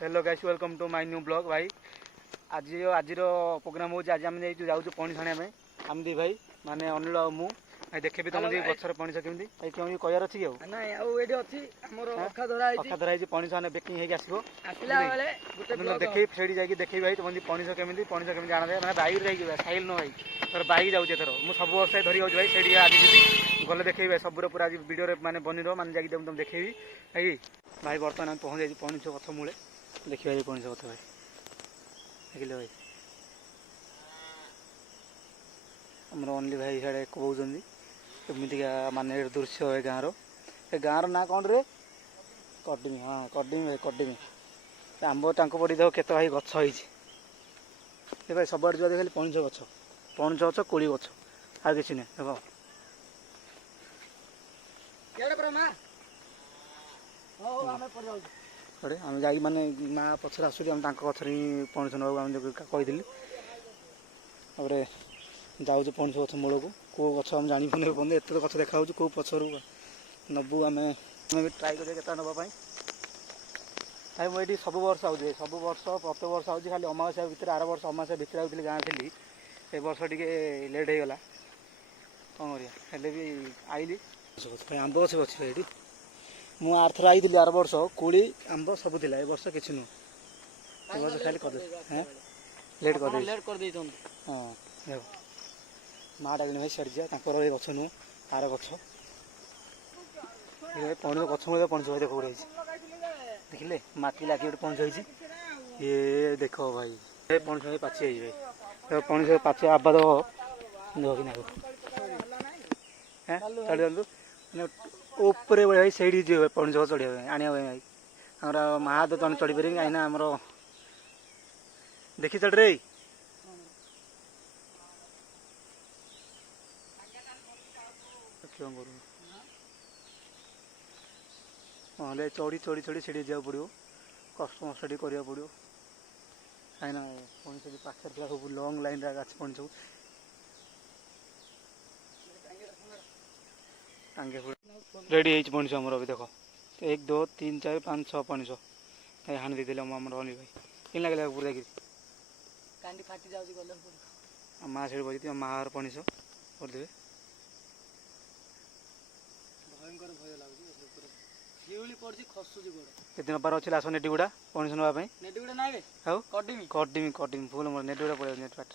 hello guys welcome to my new blog भाई आज programme हो आज आम जाऊँ पणी छाणिया आम दी भाई माने अनिल और मु भाई देखे भी तुम गचर पणिस केमी भाई कहीं कहार अच्छी अखा धरा पणिस मैंने बेकिंग आसो देखे से देखे भाई तुम पणिस केमी पणिस केमी जाना मैंने बैग जाइए साइल न भाई तर बैग जाऊे थर मुझे सब वर्ष धरी जाऊँ भाई से आज जी गले देखे सब पूरा आज वीडियो मैंने बनी मैंने जाकि तुम देखेबी भाई भाई बर्तमान पहुँच जाइए पणिस गछ मूले देखिए पणिस गछ भाई देखिले भाई आमर ओनली भाई साढ़े कौन एमतीका माने दृश्य है गाँव ना कौन रे कडिमी हाँ कडिमी भाई कडिमी आंब टाँग पड़ी देख केत भाई गछ हो भाई सब आड़े जो खाली पणिस गछ कोड़ी गछ आ कि ना देख आम जा माने माँ पचर आसुँ आम गचर ही पणिस नाक कही तापर जाऊँ पणिस गछ मूल को कौ गछ आम जानी बंदे एत गछ देखा कौ पचर नबू आम ट्राए कर नापी भाई मुझे सब वर्ष आऊे सब वर्ष प्रत्येक वर्ष आऊँ खाली अमावास्या भितर आर वर्ष अमावास्या भितर आउली गाँ थी ए वर्ष टी लेट हो गला कौन करें भी आईली आंब गछ अच्छी भाई मुझे आरथर आई आर वर्ष कोड़ी आंब सब थिला ए वर्ष किसी नुह वर्ष खाली कर लेट कर हाँ देख माँ डाक भाई सीढ़ जा गछ नुह आर गछ पणिस गछ मूल पणिस भाई देख गोड़े देखिले माटी लगे गोटे पणिस होती ये देख भाई पणिस भाई पाची भाई पणिस पाची आबाद देख कि चढ़ उपरे भाई से पणिस चढ़िया आने भाई आमर माँ तो तने चढ़ी पारे कहीं आमर देखी चढ़ रे ना चढ़ी चढ़ी चढ़ी सीढ़ी जाओ पड़ो कष्ट मस्ट करा पड़ो कहीं पणिस पाखे सब लंग लाइन गाछ पणिस टांगे रेडी पणिस आमर अभी देख 1 2 3 4 5 6 पणिस हाणी देते आमर अनिल भाई कि लगे पूरा माँ से बजी माँ पणिस करदे दिन बार अच्छे आस नेटी गुड़ा पणिस नापी कडिमी फुल मोर नेटी गुड़ा पड़े नेट